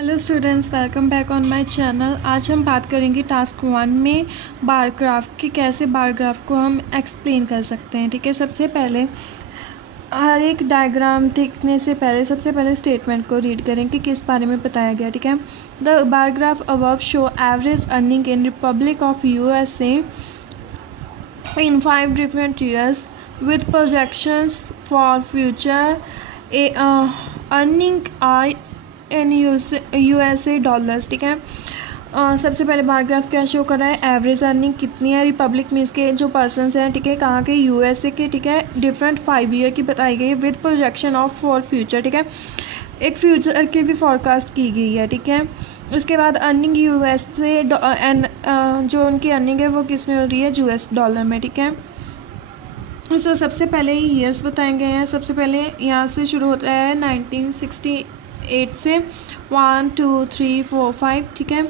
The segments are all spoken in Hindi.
Hello students, welcome back on my channel. आज हम बात करेंगे टास्क 1 में बार ग्राफ कि कैसे बार ग्राफ को हम एक्सप्लेन कर सकते हैं। ठीक है, सबसे पहले हर एक डायग्राम देखने से पहले सबसे पहले स्टेटमेंट को रीड करें कि किस बारे में बताया गया। ठीक है, the bar graph above show average earning in republic of USA in 5 different years with projections for future earning are in USA dollars. ठीक है, सबसे पहले बार ग्राफ क्या शो कर रहा है, एवरेज अर्निंग कितनी है, रिपब्लिक मीन्स के जो पर्सनस हैं, ठीक है, कहाँ के, यूएसए के। ठीक है, डिफरेंट 5 ईयर की बताई गई है with projection of for future. ठीक है, एक फ्यूचर की भी फॉरकास्ट की गई है। ठीक है, उसके बाद अर्निंग यूएसए एंड जो उनकी अर्निंग है वो किस में हो रही है, यूएस डॉलर में। ठीक है, तो सबसे पहले ईयर्स बताए गए हैं। सबसे पहले यहाँ से शुरू होता है 1968 से 1 2 3 4 5। ठीक है,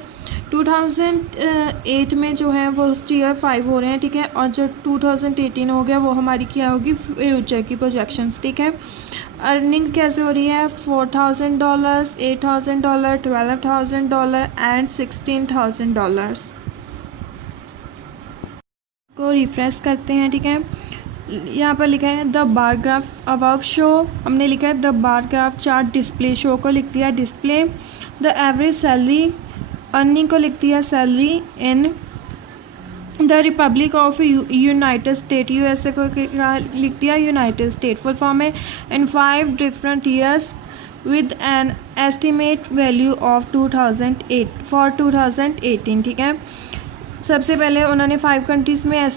2008 में जो है वो ईयर 5 हो रहे हैं। ठीक है, और जो 2018 हो गया वो हमारी क्या होगी, फ्यूचर की प्रोजेक्शंस। ठीक है, अर्निंग कैसे हो रही है, $4,000, $8,000, $12,000 एंड $16,000 को रिफ्रेश करते हैं। ठीक है, यहाँ पर लिखा है the bar graph above show, हमने लिखा है the bar graph chart display, show को लिख दिया display, the average salary, earning को लिख दिया salary in the Republic of United state, USA को लिख दिया यूनाइटेड स्टेट, फुल फॉर्म है, इन 5 different years with an estimate value of 2008 for 2018। ठीक है, सबसे पहले उन्होंने 5 कंट्रीज़ में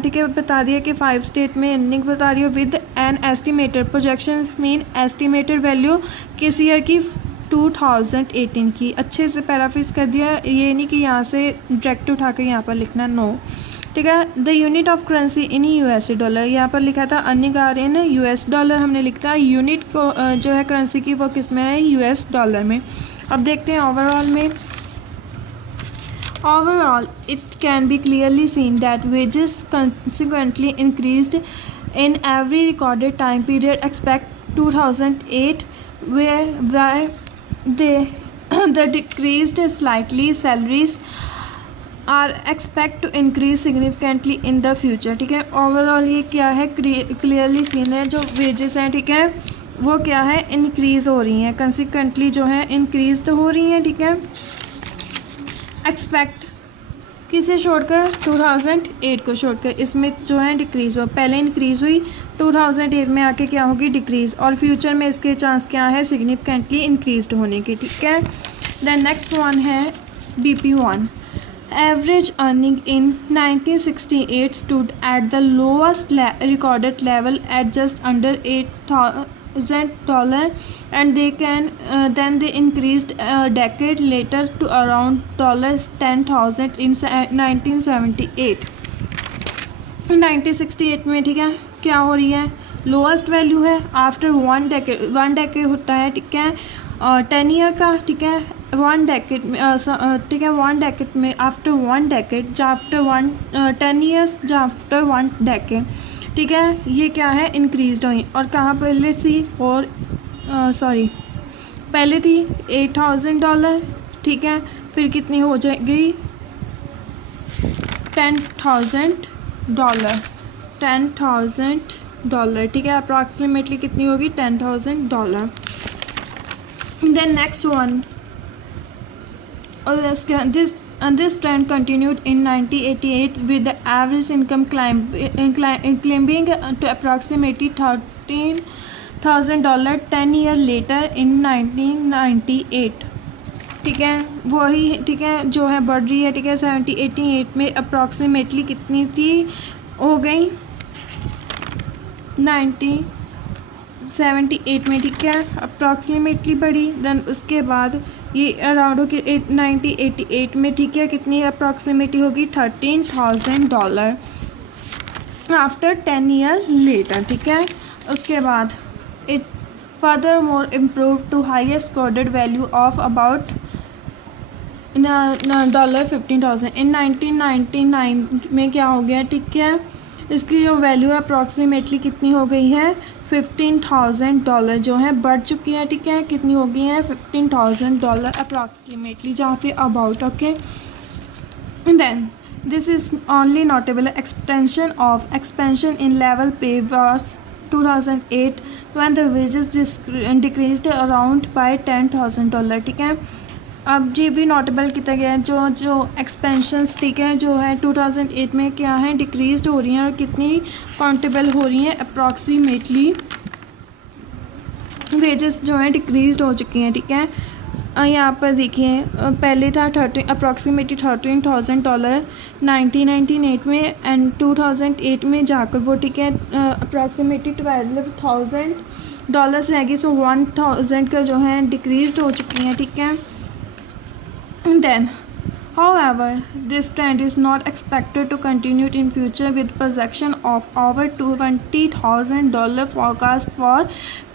ठीक है बता दिया कि 5 स्टेट में अर्निंग बता रही हो with an estimated projections mean estimated value किस ईयर की, 2018 की। अच्छे से पैराफ्रेज कर दिया, ये नहीं कि यहाँ से डायरेक्ट उठा के यहाँ पर लिखना, नो। ठीक है, the unit of currency in USA dollar, यहाँ पर लिखा था earning are in US dollar, हमने लिखा यूनिट को जो है करेंसी की वो किस में है, यूएस डॉलर में। अब देखते हैं ओवरऑल में। Overall, it can be clearly seen that wages consequently increased in every recorded time period except 2008, where the decreased slightly. Salaries are expect to increase significantly in the future. ठीक है, ओवरऑल ये क्या है, क्लियरली सीन है, जो वेजेस हैं ठीक है वो क्या है, इंक्रीज़ हो रही हैं, कंसिक्वेंटली जो है इंक्रीज तो हो रही हैं। ठीक है, एक्सपेक्ट किसे छोड़कर, 2008 को छोड़कर, इसमें जो है डिक्रीज़ हो, पहले इंक्रीज़ हुई, 2008 में आके क्या होगी, डिक्रीज़, और फ्यूचर में इसके चांस क्या है, सिग्निफिकेंटली इंक्रीज्ड होने के। ठीक है, देन नेक्स्ट वन है BP1, average earning in 1968 stood at the lowest recorded level at just under $8,000 and then they increased a decade later to around $10,000 in 1978। 1968 में ठीक है क्या हो रही है, लोएस्ट वैल्यू है आफ्टर 1 डेकेड होता है। ठीक है, 10 ईयर का। ठीक है, 1 डेकेड में ठीक है 1 डेकेड में आफ्टर 1 डेकेड जा आफ्टर 10 ईयर्स जा आफ्टर 1 डेकेड। ठीक है, ये क्या है, इंक्रीज हुई, और कहाँ पहले सी पहले थी $8,000। ठीक है, फिर कितनी हो जाएगी, $10,000। ठीक है, अप्रॉक्सीमेटली कितनी होगी, $10,000। Then next one, this trend continued in 1988 with the average income climbing to approximately $13,000 10 year later in 1998। ठीक है, वही ठीक है जो है बढ़ रही है। ठीक है, 1988 में अप्रॉक्सीमेटली कितनी थी, हो गई 1978 में। ठीक है, अप्रॉक्सीमेटली बढ़ी, देन उसके बाद ये अराउंड होगी 1988 में। ठीक है, कितनी अप्रॉक्सीमेटली होगी, $13,000 आफ्टर 10 ईयर लेटर। ठीक है, उसके बाद it further more improve to highest recorded value of about $15,000 in 1999 में क्या हो गया। ठीक है, इसकी जो वैल्यू है अप्रॉक्सीमेटली कितनी हो गई है, $15,000 जो है बढ़ चुकी है, ठीक है। कितनी हो गई है, $15,000 अप्रॉक्सीमेटली, जहाँ पे about, okay. Then this is only notable expansion in level pay was 2008 when the wages decreased around by $10,000, ठीक है। अब ये भी नोटेबल किया गया है, जो एक्सपेंशंस, ठीक है, जो है 2008 में क्या है, डिक्रीज हो रही हैं और कितनी काउंटेबल हो रही हैं, अप्रॉक्सीमेटली वेजेस जो हैं डिक्रीज हो चुकी हैं, ठीक है। यहाँ पर देखिए पहले था अप्रॉक्सीमेटली $13,000 1998 में, एंड 2008 में जाकर वो, ठीक है, अप्रॉक्सीमेटली $12,000 रहेगी। सो 1,000 का जो है डिक्रीज हो चुकी हैं, ठीक है। Then, however, this trend is not expected to continue in future with projection of over $20,000 forecast for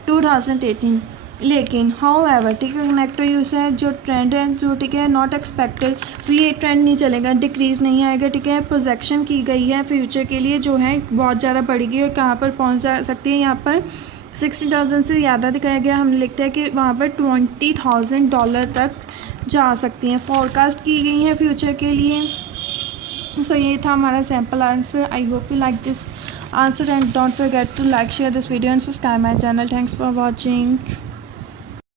2018. लेकिन however, ठीक है, कनेक्टर यूज है, जो ट्रेंड है, जो, ठीक है, नॉट एक्सपेक्टेड, फिर ये ट्रेंड नहीं चलेगा, डिक्रीज नहीं आएगा, ठीक है। प्रोजेक्शन की गई है फ्यूचर के लिए जो है बहुत ज़्यादा बढ़ेगी और कहाँ पर पहुँच जा सकती है, यहाँ पर 60,000 से ज़्यादा दिखाया गया। हम लिखते हैं कि वहाँ पर $20,000 तक जा सकती हैं, फोरकास्ट की गई हैं फ्यूचर के लिए। सो ये था हमारा sample answer. I hope you like this answer and don't forget to like, share this video and subscribe my channel. Thanks for watching.